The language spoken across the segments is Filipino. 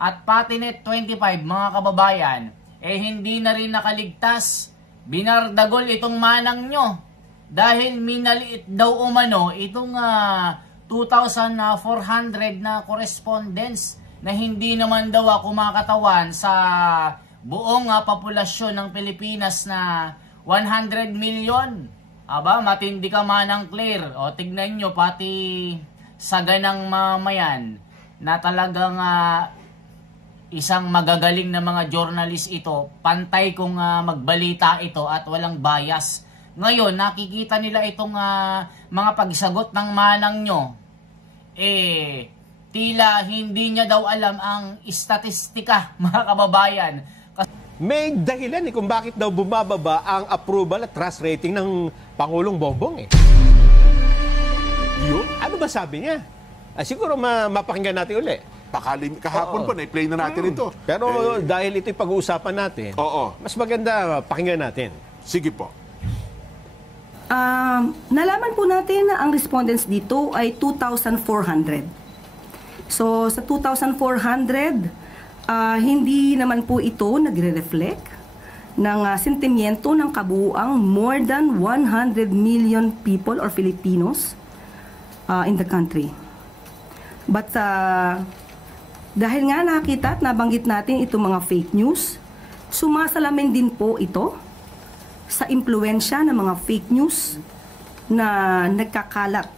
at pati Net25 mga kababayan, hindi na rin nakaligtas. Binardagol itong manang nyo dahil minaliit daw umano itong 2,400 na correspondence na hindi naman daw kumakatawan sa buong populasyon ng Pilipinas na 100 million. Aba, matindi ka manang Claire. O tignan nyo, pati saganang mamayan na talagang isang magagaling na mga journalist ito, pantay kung magbalita ito at walang bias. Ngayon, nakikita nila itong mga pagsagot ng manang nyo. Tila hindi niya daw alam ang istatistika, mga kababayan. May dahilan kung bakit daw bumababa ang approval at trust rating ng Pangulong Bongbong Yun? Ano ba sabi niya? Siguro mapakinggan natin uli. Kahapon pa, na-play na natin ito. Pero dahil ito'y pag-uusapan natin, mas maganda pakinggan natin. Sige po. Nalaman po natin na ang respondents dito ay 2,400. So, sa 2,400, hindi naman po ito nagre-reflect ng sentimiento ng kabuuang more than 100 million people or Filipinos in the country. But dahil nga nakita at nabanggit natin itong mga fake news, sumasalamin din po ito sa impluensya ng mga fake news na nagkakalat.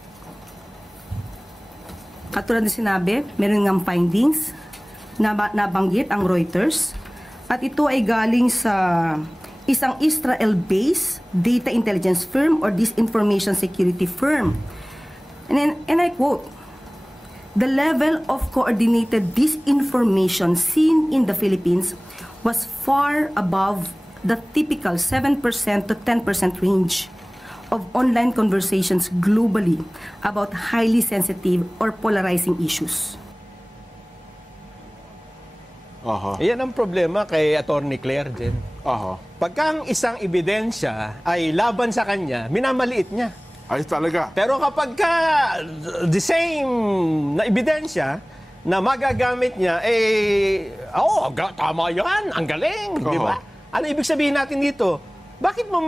Katulad na sinabi, meron ngang findings na nabanggit ang Reuters at ito ay galing sa isang Israel-based data intelligence firm or disinformation security firm. And I quote, "The level of coordinated disinformation seen in the Philippines was far above the typical 7% to 10% range of online conversations globally about highly sensitive or polarizing issues." Iyan ang problema kay Attorney Claire, Jen. Pagka ang isang ebidensya ay laban sa kanya, minamaliit niya. Ay, talaga. Pero kapag the same na ebidensya na magagamit niya, tama yan, ang galing, di ba? Ano ibig sabihin natin dito? Bakit mo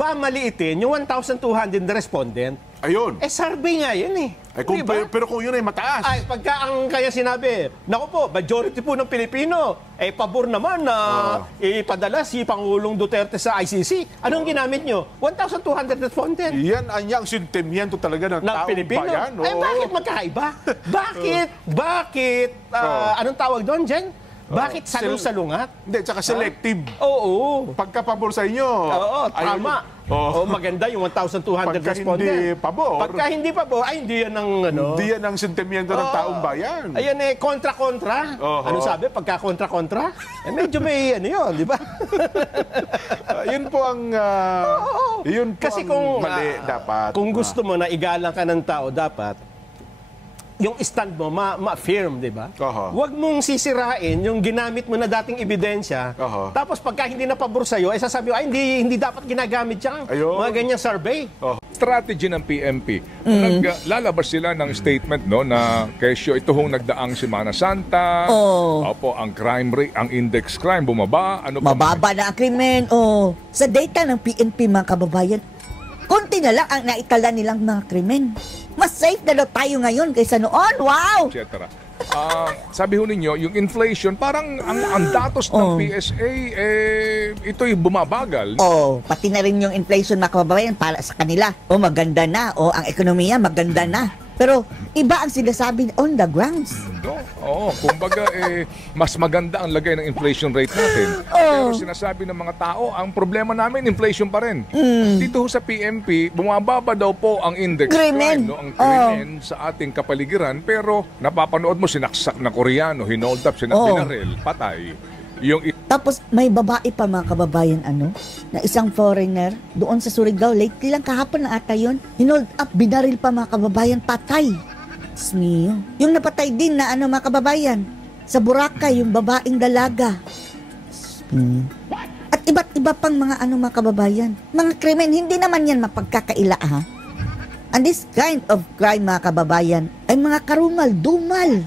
mamaliitin yung 1,200 na respondent? Ayun. Survey nga yan diba? Pero kung yun ay mataas. Pagka ang kaya sinabi, naku po, majority po ng Pilipino, pabor naman na ipadala si Pangulong Duterte sa ICC. Anong ginamit nyo? 1,200 respondent. Yan ang sentimiento talaga ng taong Pilipino. bayan. Bakit magkaiba? Bakit? Anong tawag doon, Jen? Bakit salungat? Hindi, tsaka selective. Oo. Pagka-pabor sa inyo. Tama. Maganda yung 1,200 respondent. Pagka hindi pabor, hindi yan ang Hindi yan ang sentimiento ng taong bayan. Ayan kontra-kontra. Ano sabi? Pagka kontra-kontra? Medyo may yun, di ba? Yun po ang Kasi kung mali dapat. Kung gusto mo na igalang ka ng tao, dapat yung stand mo, ma-firm, di ba? Huwag mong sisirain yung ginamit mo na dating ebidensya. Tapos pagka hindi na pabor sa'yo, sasabi mo, hindi dapat ginagamit yan. Mga ganyang survey. Strategy ng PNP. Lalabas sila ng statement na kesyo ito hong nagdaang Semana Santa. Opo, ang crime rate, ang index crime bumaba. Mababa na ang krimen. Sa data ng PNP, mga kababayan, konti na lang ang naitala nilang mga krimen. Mas safe na tayo ngayon kaysa noon. Wow! Etc. Sabi ho ninyo, yung inflation, parang ang datos ng PSA, ito'y bumabagal. Pati na rin yung inflation, mga kababayan, para sa kanila. Maganda na. Ang ekonomiya, maganda na. Pero iba ang sinasabi on the grounds. Kumbaga mas maganda ang lagay ng inflation rate natin. Pero sinasabi ng mga tao, ang problema namin, inflation pa rin. Dito sa PNP, bumababa daw po ang index crime, ang krimen sa ating kapaligiran. Pero napapanood mo, sinaksak na Koreano, hinold up, binaril, patay. Tapos may babae pa, mga kababayan, na isang foreigner doon sa Surigao, lately lang kahapon na ata yun, hinold up, binaril pa, mga kababayan, patay. Smio. Yung napatay din na mga kababayan, sa Boracay, yung babaeng dalaga. At iba't iba pang mga mga kababayan, mga krimen, hindi naman yan mapagkakaila, ha? And this kind of crime, mga kababayan, ay mga karumal, dumal.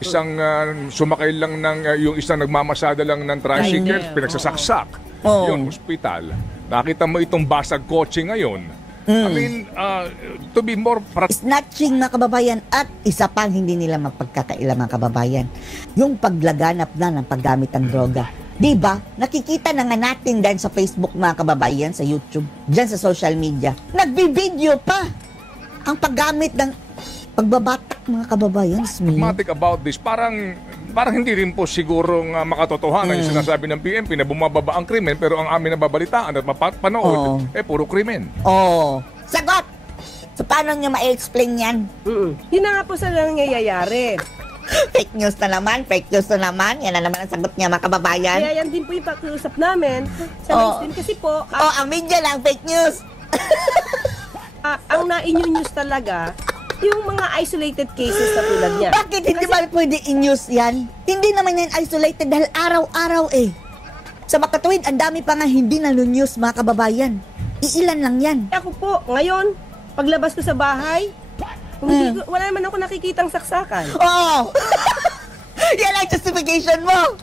Isang sumakay lang ng, yung isang nagmamasada lang ng tricycle, pinagsasaksak. Yun, hospital. Nakita mo itong basag kotse ngayon. I mean, to be more... Snatching, mga kababayan, at isa pang hindi nila mapagkakaila, mga kababayan, yung paglaganap na ng paggamit ng droga. Diba? Nakikita na nga natin dyan sa Facebook, mga kababayan, sa YouTube, dyan sa social media. Nagbibideo pa ang paggamit ng pagbabatak, mga kababayan. Pragmatic about this, parang hindi rin po sigurong makatotohanan yung sinasabi ng PNP na bumababa ang krimen, pero ang amin nababalitaan at mapanood, puro krimen. Sagot! So, paano nyo ma-explain yan? Yun na nga po sa nangyayari. Fake news na naman. Yan na naman ang sagot niya, mga kababayan. Kaya yan din po yung pakiusap namin sa mainstream kasi po... ang media lang, fake news. Ang na-news talaga, yung mga isolated cases na tulad niya. Bakit hindi ba pwede i-news yan? Hindi naman yan isolated dahil araw-araw Sa makatuwid, ang dami pa nga hindi na-news, mga kababayan. Iilan lang yan. Ako po, ngayon, paglabas ko sa bahay, wala naman ako nakikitang saksakan. Yan ang justification mo.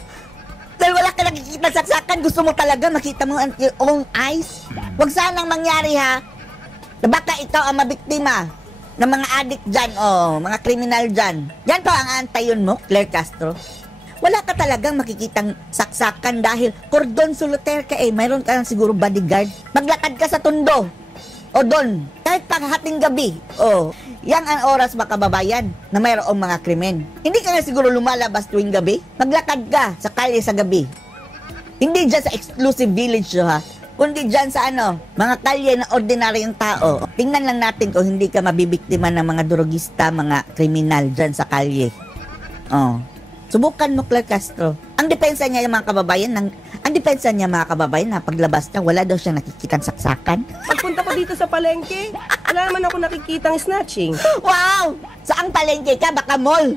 Dahil wala ka nakikitang saksakan, gusto mo talaga makita mo ang your own eyes. Huwag sanang mangyari, ha, na baka ikaw ang mabiktima ng mga addict dyan, mga kriminal dyan. Yan pa ang antayon mo, Claire Castro. Wala ka talagang makikitang saksakan dahil cordon solitaire ka mayroon ka lang siguro bodyguard. Maglakad ka sa tundo. O doon, kahit panghating gabi. Yang ang oras, mga kababayan, na mayroong mga krimen. Hindi ka nga siguro lumalabas tuwing gabi. Maglakad ka sa kalye sa gabi. Hindi dyan sa exclusive village, ha? Kundi dyan sa mga kalye na ordinaryong tao. Tingnan lang natin kung hindi ka mabibiktima ng mga drogista, mga kriminal dyan sa kalye. Subukan mo, Claire Castro. Ang depensa niya, mga kababayan, na paglabas niya, wala daw siyang nakikitang saksakan. Pagpunta ko dito sa palengke, wala naman ako nakikitang snatching. Wow! Saang palengke ka? Baka mall.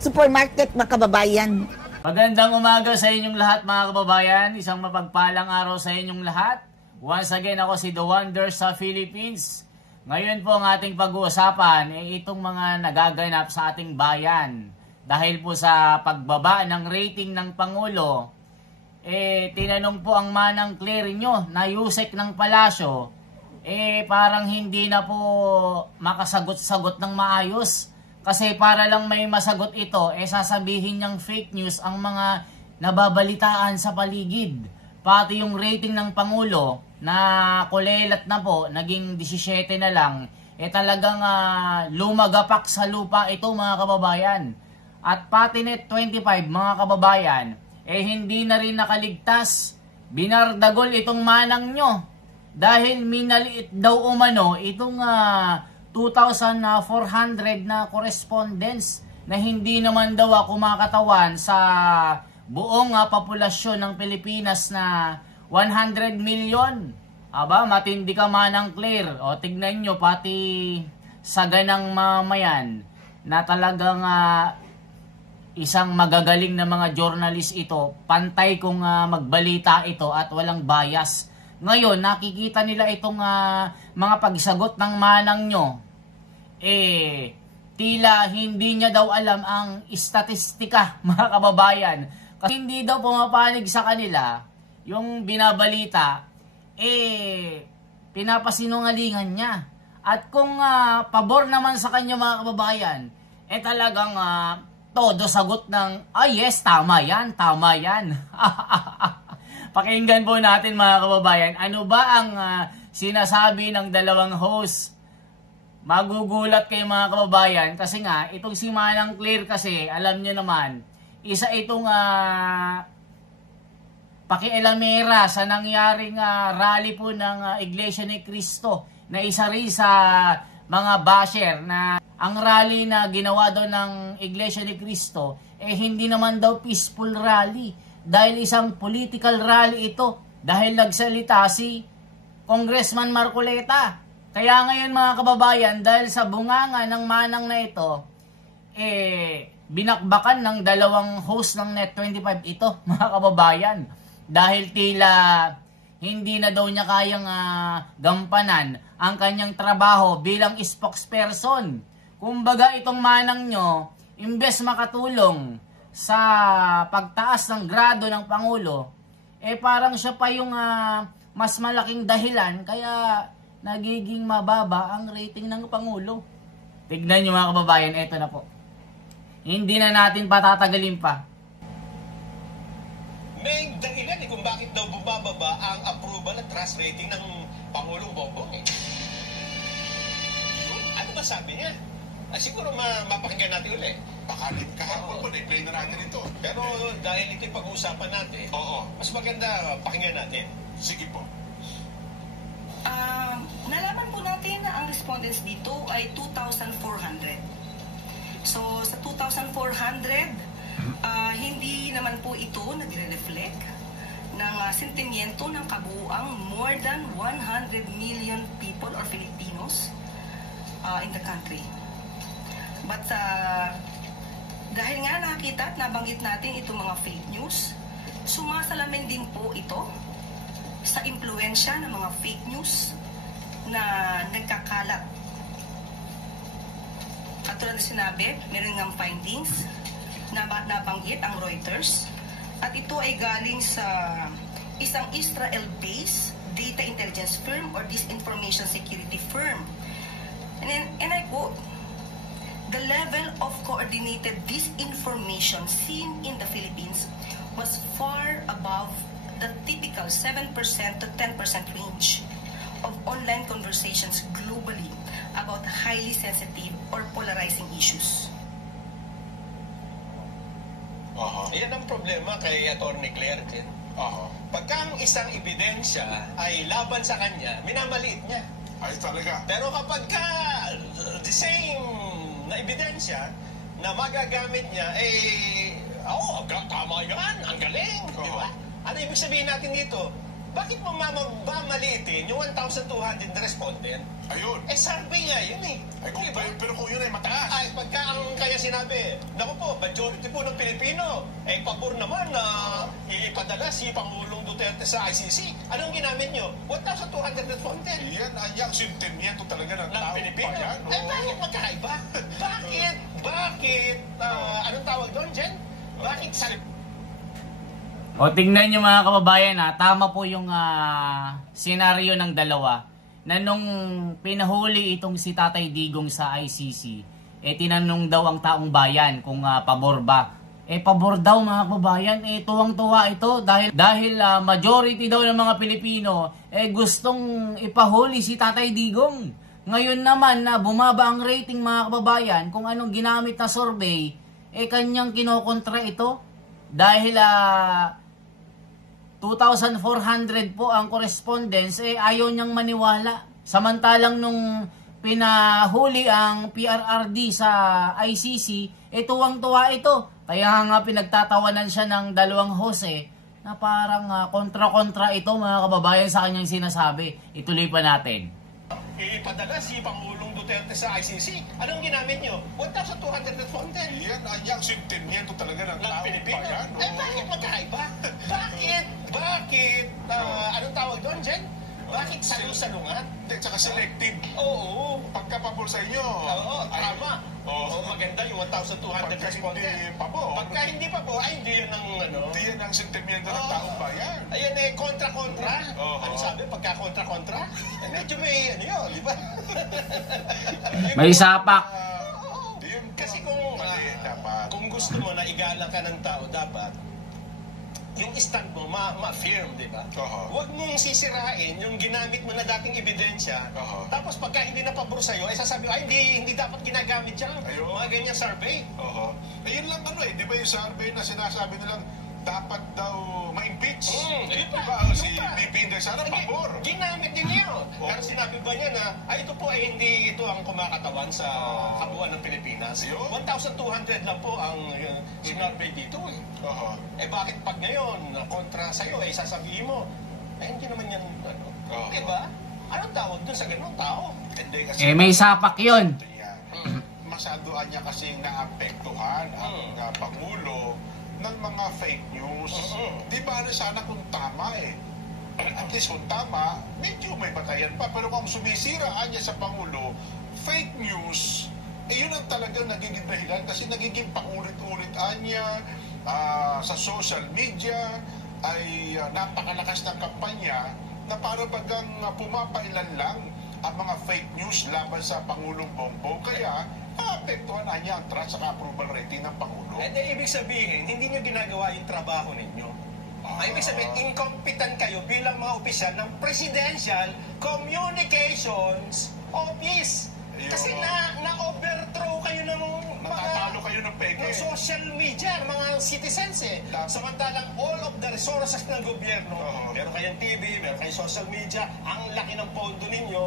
Supermarket, mga kababayan. Magandang umaga sa inyong lahat, mga kababayan. Isang mapagpalang araw sa inyong lahat. Once again, ako si The Wonder sa Philippines. Ngayon po ang ating pag-uusapan itong mga nagaganap sa ating bayan. Dahil po sa pagbaba ng rating ng Pangulo, tinanong po ang Manang Claire nyo na Yusek ng Palasyo, parang hindi na po makasagot-sagot ng maayos. Kasi para lang may masagot ito, sasabihin niyang fake news ang mga nababalitaan sa paligid. Pati yung rating ng Pangulo na kulelat na po, naging 17 na lang, talagang lumagapak sa lupa ito, mga kababayan. At pati net 25, mga kababayan, hindi na rin nakaligtas. Binardagol itong manang nyo. Dahil minaliit daw umano itong 2,400 na correspondence na hindi naman daw kumakatawan sa buong populasyon ng Pilipinas na 100 million. Aba, matindi ka, Manang Claire. Tignan nyo, pati saganang mamayan na talagang isang magagaling na mga journalist ito, pantay kung magbalita ito at walang bias. Ngayon, nakikita nila itong mga pagsagot ng manang nyo. Tila hindi niya daw alam ang istatistika, mga kababayan. Kasi hindi daw pumapanig sa kanila yung binabalita, pinapasinungalingan niya. At kung pabor naman sa kanya, mga kababayan, talagang todo sagot ng, yes, tama yan. Pakinggan po natin, mga kababayan, ano ba ang sinasabi ng dalawang host. Magugulat kayo, mga kababayan, kasi nga, itong si Manang Claire kasi, alam nyo naman, isa itong pakialamera sa nangyaring rally po ng Iglesia ni Cristo, na isa rin sa mga basher na ang rally na ginawa doon ng Iglesia ni Cristo, hindi naman daw peaceful rally. Dahil isang political rally ito. Dahil nagsalita si Congressman Marcoleta. Kaya ngayon, mga kababayan, dahil sa bunganga ng manang na ito, binakbakan ng dalawang host ng Net25 ito, mga kababayan. Dahil tila hindi na daw niya kayang gampanan ang kanyang trabaho bilang spokesperson. Kumbaga itong manang nyo, imbes makatulong sa pagtaas ng grado ng Pangulo, parang siya pa yung mas malaking dahilan kaya nagiging mababa ang rating ng Pangulo. Tignan nyo mga kababayan, eto na po. Hindi na natin patatagalin pa. May dahilan kung bakit daw bumababa ang approval at trust rating ng Pangulong Bongbong. Ano ba sabi niya? Siguro mapakinggan natin ulit. Baka kahapon po, na-play na natin ito. Pero dahil ito'y pag-uusapan natin, mas maganda pakinggan natin. Sige po. Nalaman po natin na ang respondents dito ay 2,400. So, sa 2,400, hindi naman po ito nagre-reflect ng sentimiento ng kabuuang more than 100 million people or Filipinos in the country. But dahil nga nakita at nabanggit natin itong mga fake news, sumasalamin din po ito sa impluensya ng mga fake news na nagkakalat. Katulad na sinabi, meron ng findings na nabanggit ang Reuters at ito ay galing sa isang Israel-based data intelligence firm or disinformation security firm. And I quote, "The level of coordinated disinformation seen in the Philippines was far above the typical 7% to 10% range of online conversations globally about highly sensitive or polarizing issues." Yan ang problema kay Atty. Claire din. Pagka ang isang ebidensya ay laban sa kanya, minamaliit niya. Ay talaga. Pero kapag the same na ebidensya na magagamit niya, tama yan, ang galing, di ba? Ano ibig sabihin natin dito? Bakit mo mamaliitin yung 1,200 na respondent? Ayun. Survey nga yun eh. Ay, pero kung yun ay mataas. Ay, pagka ang kaya sinabi, naku po, majority po ng Pilipino, pabor naman na ipadala si Pangulong Duterte sa ICC. Anong ginamit nyo? 1,200 respondent. Yan ang sentimiento talaga ng tao. Pilipino. Bakit magkaiba? Bakit? Anong tawag doon, Jen? Bakit sa... O tingnan nyo mga kababayan, tama po yung senaryo ng dalawa na nung pinahuli itong si Tatay Digong sa ICC, tinanong daw ang taong bayan kung pabor ba. Pabor daw mga kababayan, tuwang-tuwa ito dahil majority daw ng mga Pilipino gustong ipahuli si Tatay Digong. Ngayon naman na bumaba ang rating mga kababayan, kung anong ginamit na survey, kanyang kinokontra ito dahil 2,400 po ang correspondence, ayaw niyang maniwala. Samantalang nung pinahuli ang PRRD sa ICC, tuwang-tuwa ito. Kaya nga pinagtatawanan siya ng dalawang Jose na parang kontra-kontra ito mga kababayan sa kanyang sinasabi. Ituloy pa natin. Ipadala si Pangulong Duterte sa ICC. Anong ginamit nyo? 1,200 respondent. Yan ang sentimiento talaga ng tao. Pilipino. Bakit magkaiba? Bakit? Anong tawag doon, Jen? Bakit salungat? Tsaka selective. Oo. Pagkapabor sa inyo. Oo, tama. Maganda yung 1,200 respondent. Pagka hindi pa po, hindi yun ang Hindi yan ang sentimiento ng taong bayan. Ayan kontra-kontra. Ano sabi? Pagka kontra-kontra? Medyo may yun, di ba? May sapak. Kasi kung gusto mo na igalang ka ng tao, dapat yung stand mo, ma-firm, di ba? Huwag mong sisirain yung ginamit mo na dating ebidensya. Tapos pagka hindi na pabor sa'yo, sasabi mo, hindi dapat ginagamit yan. Mga ganyang survey. Yun lang di ba yung survey na sinasabi nilang dapat daw ma-impeach? Diba? Si BP Inday sana pabor. Ginamit din yun. Pero sinabi ba niya na, ito po ay hindi ito ang kumakatawan sa kabuuan ng Pilipinas. 1,200 lang po ang sinurvey dito eh. Bakit pag ngayon, kontra sa'yo, sasabihin mo, hindi naman yan, diba? Anong tawag dun sa ganung tao? Hindi kasi... May sapak yun. Masyado niya kasi naapektuhan ang Pangulo ng mga fake news. Di ba sana kung tama at least kung tama, medyo may batayan pa. Pero kung sumisiraan niya sa Pangulo, fake news, yun ang talagang nagiging dahilan kasi nagiging paulit-ulit niya sa social media ay napakalakas ng kampanya na para bagang pumapailan lang ang mga fake news laban sa Pangulong Bongbong. Kaya maapektuhan na niya ang trust at approval rating ng Pangulo. Ibig sabihin, hindi niyo ginagawa yung trabaho ninyo. Ibig sabihin, incompetent kayo bilang mga opisyal ng Presidential Communications Office. Kasi na-overthrow kayo ng natatalo kayo ng peke. Ng social media, ng mga citizens eh. Samantalang all of the resources ng gobyerno, meron kayong TV, meron kayong social media, ang laki ng pondo ninyo.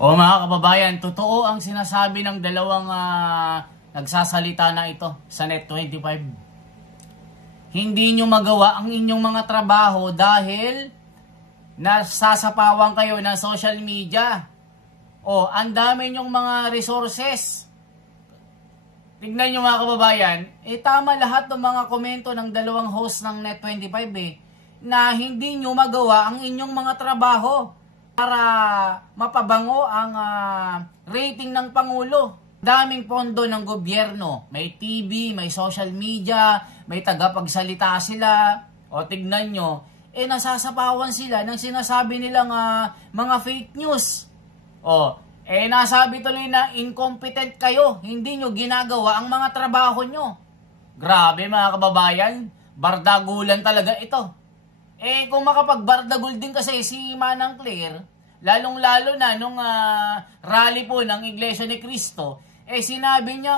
O mga kababayan, totoo ang sinasabi ng dalawang nagsasalita na ito sa Net25. Hindi nyo magawa ang inyong mga trabaho dahil nasasapawan kayo ng social media. O, ang dami nyong mga resources. Tignan nyo mga kababayan, tama lahat ng mga komento ng dalawang host ng Net25 na hindi nyo magawa ang inyong mga trabaho para mapabango ang rating ng Pangulo. Daming pondo ng gobyerno. May TV, may social media, may tagapagsalita sila. O tignan nyo, nasasapawan sila ng sinasabi nilang mga fake news. O, nasabi tuloy na incompetent kayo. Hindi nyo ginagawa ang mga trabaho nyo. Grabe mga kababayan, bardagulan talaga ito. Kung makapagbardagul din kasi si Manang Claire, lalong-lalo na nung rally po ng Iglesia ni Cristo, sinabi niya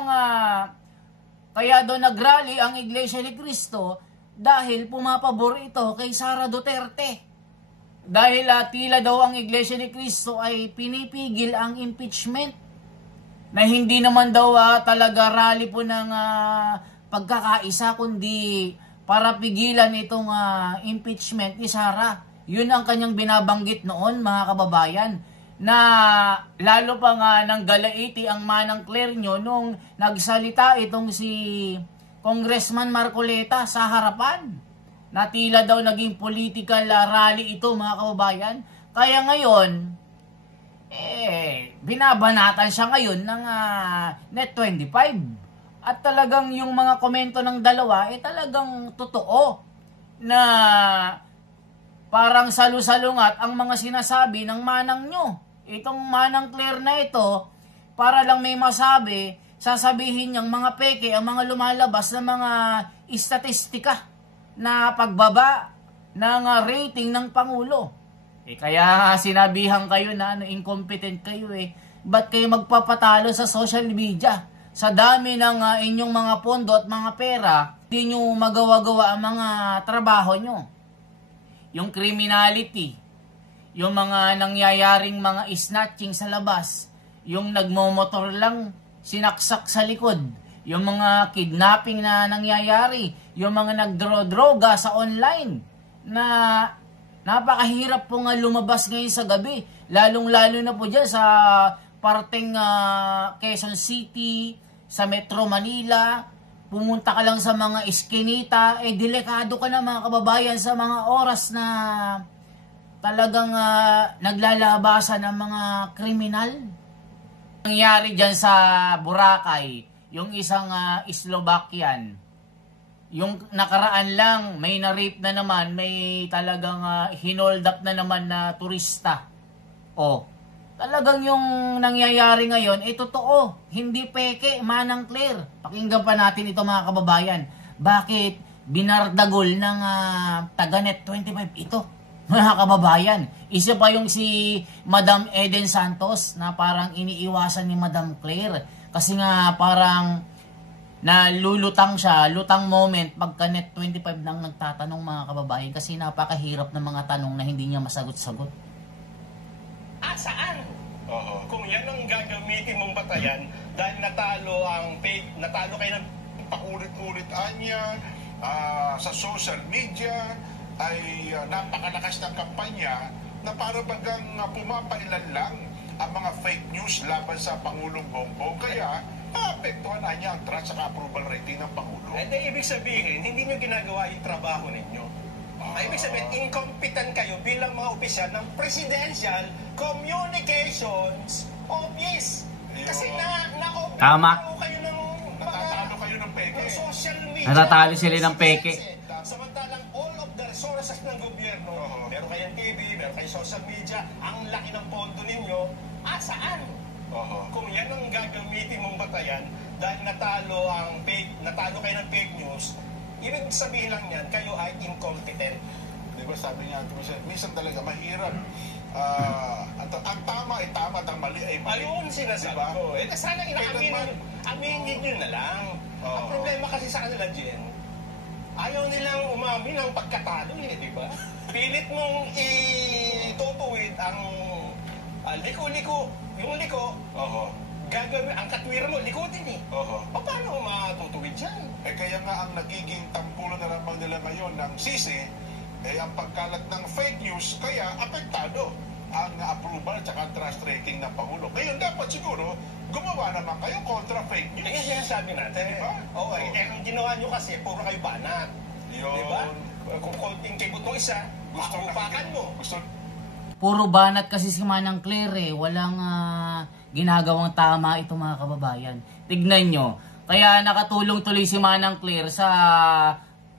kaya doon nagrally ang Iglesia ni Cristo dahil pumapabor ito kay Sara Duterte. Dahil tila daw ang Iglesia ni Cristo ay pinipigil ang impeachment. Na hindi naman daw talaga rally po ng pagkakaisa, kundi para pigilan itong impeachment ni Sara. Yun ang kanyang binabanggit noon mga kababayan. Na lalo pa nang galaiti ang Manang Claire nyo nung nagsalita itong si Congressman Marcoleta sa harapan. Na tila daw naging political rally ito mga kababayan. Kaya ngayon, binabanatan siya ngayon ng Net25. At talagang yung mga komento ng dalawa, talagang totoo na parang salu-salungat ang mga sinasabi ng manang nyo. Itong Manang Claire na ito, para lang may masabi, sasabihin niyang mga peke ang mga lumalabas na mga istatistika na pagbaba ng rating ng Pangulo. Kaya sinabihan kayo na incompetent kayo ba't kayo magpapatalo sa social media? Sa dami ng inyong mga pondo at mga pera, hindi nyo magawa-gawa ang mga trabaho nyo. Yung criminality, yung mga nangyayaring mga snatching sa labas, yung nagmomotor lang, sinaksak sa likod, yung mga kidnapping na nangyayari, yung mga nagdro-droga sa online, na napakahirap po nga lumabas ngayon sa gabi, lalong-lalo na po dyan sa parteng Quezon City, sa Metro Manila. Pumunta ka lang sa mga eskinita, delikado ka na mga kababayan sa mga oras na talagang naglalabasan ng mga kriminal. Nangyari dyan sa Boracay, yung isang Slovakian, yung nakaraan lang, may na-rape na naman, may talagang hinold up na naman na turista. Talagang yung nangyayari ngayon, totoo. Hindi peke, Manang Claire. Pakinggan pa natin ito mga kababayan. Bakit binardagol ng Taganet 25 ito? Mga kababayan. Isa pa yung si Madam Eden Santos na parang iniiwasan ni Madam Claire. Kasi nga parang nalulutang siya, lutang moment pagka Net 25 nang nagtatanong mga kababayan. Kasi napakahirap ng mga tanong na hindi niya masagot-sagot. Saan? Kung yan ang gagamitin mong batayan dahil natalo kayo ng paulit-ulit niya sa social media ay napakalakas ng kampanya na para bagang pumapailan lang ang mga fake news laban sa Pangulong Bongbong. Kaya maapektuhan na niya ang trust at approval rating ng Pangulo. Ibig sabihin, hindi niyo ginagawa yung trabaho ninyo. Ibig sabihin, incompetent kayo bilang mga opisyal ng Presidential Communications Office. Kasi Tama. Natatalo kayo ng peke. Social media. Natatalo sila ng peke. Samantalang all of the resources ng gobyerno, meron kayong TV, meron kayong social media, ang laki ng pondo ninyo, saan? Kung yan ang gagamitin mong batayan, dahil natalo kayo ng fake news, ibig sabihin lang yan, kayo ay incompetent. Diba sabi niya, minsan talaga mahirap. Ang tama ay tama, ang mali ay mali. Ayun sinasabi ko. Sana aminin nyo na lang. Ang problema kasi sa kanila, Jen, ayaw nilang umamin ang pagkatalo di ba? Pilit mong itutuwid ang liko-liko. Yung liko, gagawin, ang katwiran mo, likotin Paano matutuwid dyan? Kaya nga ang nagiging tampulan na lamang nila ngayon ng sisi, ang pagkalat ng fake news, kaya apektado ang approval at trust rating ng Pangulo. Ngayon dapat siguro, gumawa naman kayo kontra fake news. Yan sinasabi natin. Diba? Ang ginawa nyo kasi, puro kayo banat. Diba? Kung konting kibot ng isa, upakan mo. Puro banat kasi si Manang Claire Walang ginagawang tama ito mga kababayan. Tignan nyo. Kaya nakatulong tuloy si Manang Claire sa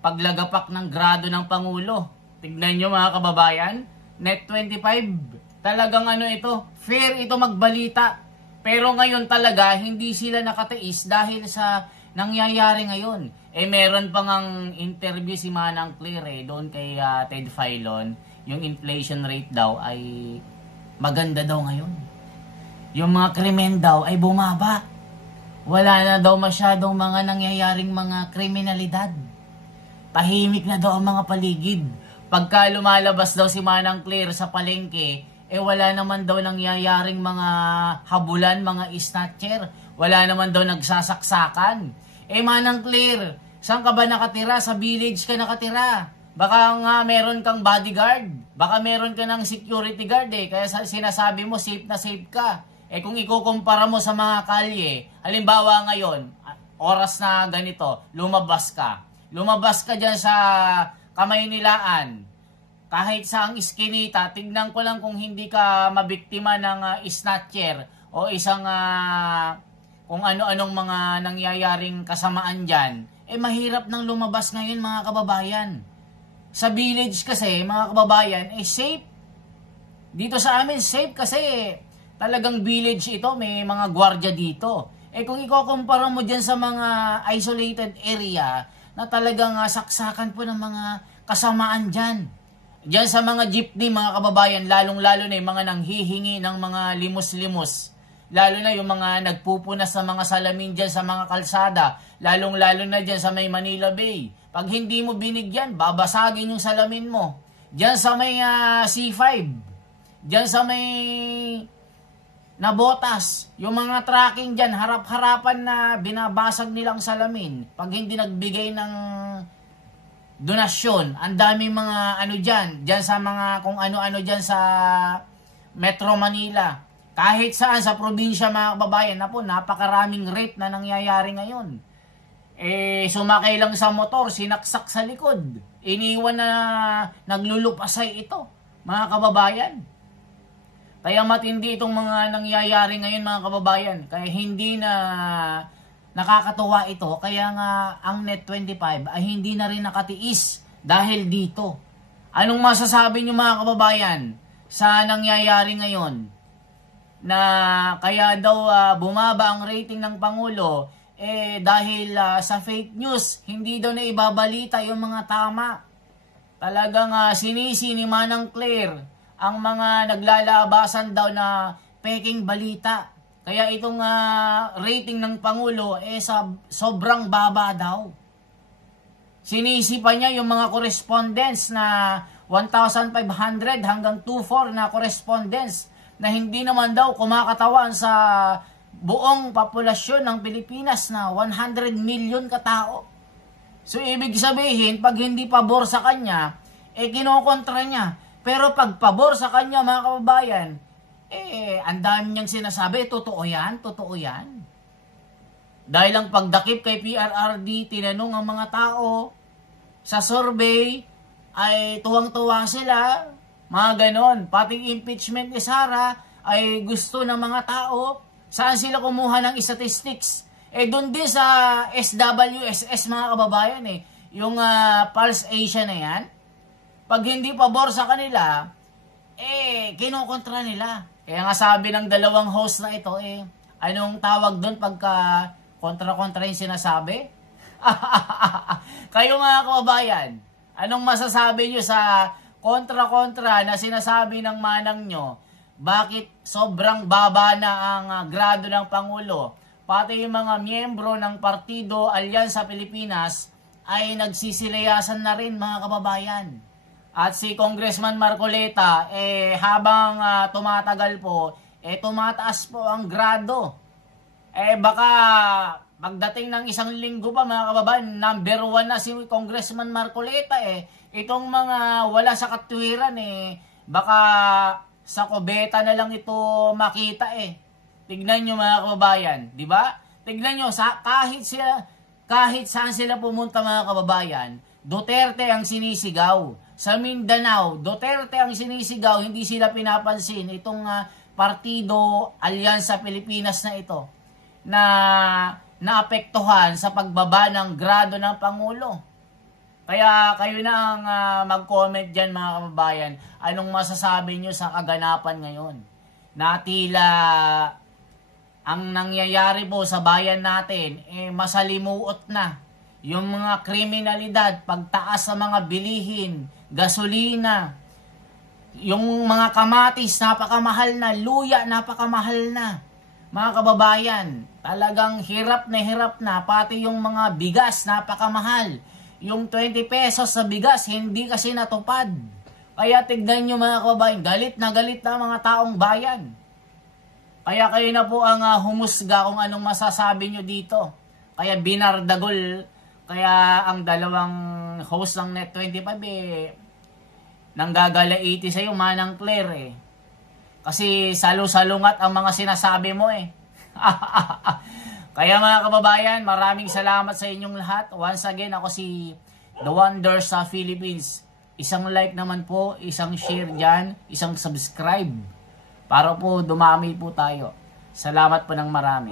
paglagapak ng grado ng Pangulo. Tignan nyo mga kababayan. Net 25. Talagang ito. Fair ito magbalita. Pero ngayon talaga hindi sila nakatiis dahil sa nangyayari ngayon. Meron pang ang interview si Manang Claire doon kay Ted Filon. Yung inflation rate daw ay maganda daw ngayon. Yung mga krimen daw ay bumaba. Wala na daw masyadong mga nangyayaring mga kriminalidad. Tahimik na daw ang mga paligid. Pagka lumalabas daw si Manang Claire sa palengke, wala naman daw nangyayaring mga habulan, mga snatcher. Wala naman daw nagsasaksakan. Manang Claire, saan ka ba nakatira? Sa village ka nakatira. Baka nga meron kang bodyguard. Baka meron ka ng security guard Kaya sinasabi mo safe na safe ka. Kung ikukumpara mo sa mga kalye, halimbawa ngayon, oras na ganito, lumabas ka. Lumabas ka dyan sa Kamaynilaan. Kahit sa ang iskinita, tignan ko lang kung hindi ka mabiktima ng snatcher o isang kung ano-anong mga nangyayaring kasamaan dyan. Mahirap nang lumabas ngayon mga kababayan. Sa village kasi, mga kababayan, safe. Dito sa amin, safe kasi talagang village ito, may mga gwardiya dito. Kung ikukumpara mo dyan sa mga isolated area, na talagang saksakan po ng mga kasamaan dyan. Dyan sa mga jeepney, mga kababayan, lalong-lalo na yung mga nanghihingi ng mga limos-limos. Lalo na yung mga nagpupunas sa mga salamin dyan sa mga kalsada, lalong-lalo na dyan sa may Manila Bay. Pag hindi mo binigyan, babasagin yung salamin mo. Diyan sa may C5, diyan sa may Nabotas, yung mga tracking dyan, harap-harapan na binabasag nilang salamin. Pag hindi nagbigay ng donasyon, ang daming mga dyan sa mga kung ano-ano dyan sa Metro Manila. Kahit saan sa probinsya mga kababayan, napakaraming rape na nangyayari ngayon. Sumakay lang sa motor, sinaksak sa likod. Iniwan na naglulupasay ito, mga kababayan. Kaya matindi itong mga nangyayari ngayon mga kababayan. Kaya hindi na nakakatuwa ito. Kaya nga ang Net 25 ay hindi na rin nakatiis dahil dito. Anong masasabi niyo mga kababayan sa nangyayari ngayon? Na kaya daw bumaba ang rating ng Pangulo dahil sa fake news, hindi daw na ibabalita yung mga tama. Talagang sinisi ni Manang Claire ang mga naglalabasan daw na peking balita. Kaya itong rating ng Pangulo sobrang baba daw. Sinisi pa niya yung mga correspondents na 1,500 hanggang 2,400 na correspondents na hindi naman daw kumakatawan sa buong populasyon ng Pilipinas na 100 million katao. So ibig sabihin, pag hindi pabor sa kanya, kinokontra niya. Pero pag pabor sa kanya mga kababayan, ang dami niyang sinasabi, totoo yan. Dahil ang pagdakip kay PRRD, tinanong ang mga tao sa survey, ay tuwang-tuwa sila, mga ganon. Pati impeachment ni Sara ay gusto ng mga tao. Saan sila kumuha ng statistics? Doon din sa SWSS mga kababayan yung Pulse Asia na yan, pag hindi pabor sa kanila, kinukontra nila. Kaya nga sabi ng dalawang host na ito, anong tawag doon pagka kontra-kontra yung sinasabi? Kayo mga kababayan, anong masasabi nyo sa kontra-kontra na sinasabi ng manang nyo? Bakit sobrang baba na ang grado ng Pangulo? Pati yung mga miyembro ng Partido Alyansa Pilipinas ay nagsisilayasan na rin mga kababayan. At si Congressman Marcoleta, habang tumatagal po, tumataas po ang grado. Baka pagdating ng isang linggo pa mga kababayan, number 1 na si Congressman Marcoleta. Itong mga wala sa katwiran, baka sa kubeta na lang ito makita Tignan nyo mga kababayan, di ba? Tignan nyo, kahit saan sila pumunta mga kababayan, Duterte ang sinisigaw. Sa Mindanao, Duterte ang sinisigaw, hindi sila pinapansin. Itong Partido Alyansa Pilipinas na ito, na naapektuhan sa pagbaba ng grado ng Pangulo. Kaya kayo na ang mag-comment dyan mga kababayan, anong masasabi nyo sa kaganapan ngayon? Na tila ang nangyayari po sa bayan natin, masalimuot na. Yung mga kriminalidad, pagtaas sa mga bilihin, gasolina, yung mga kamatis, napakamahal na, luya, napakamahal na. Mga kababayan, talagang hirap na, pati yung mga bigas, napakamahal. Yung 20 pesos sa bigas, hindi kasi natupad. Kaya tignan nyo mga kababayan, galit na mga taong bayan. Kaya kayo na po ang humusga kung anong masasabi nyo dito. Kaya binardagol, kaya ang dalawang host ng Net25 nanggagalaiti sa'yo, Manang Claire Kasi salo-salungat ang mga sinasabi mo Kaya mga kababayan, maraming salamat sa inyong lahat. Once again, ako si The Wonders sa Philippines. Isang like naman po, isang share dyan, isang subscribe. Para po dumami po tayo. Salamat po ng marami.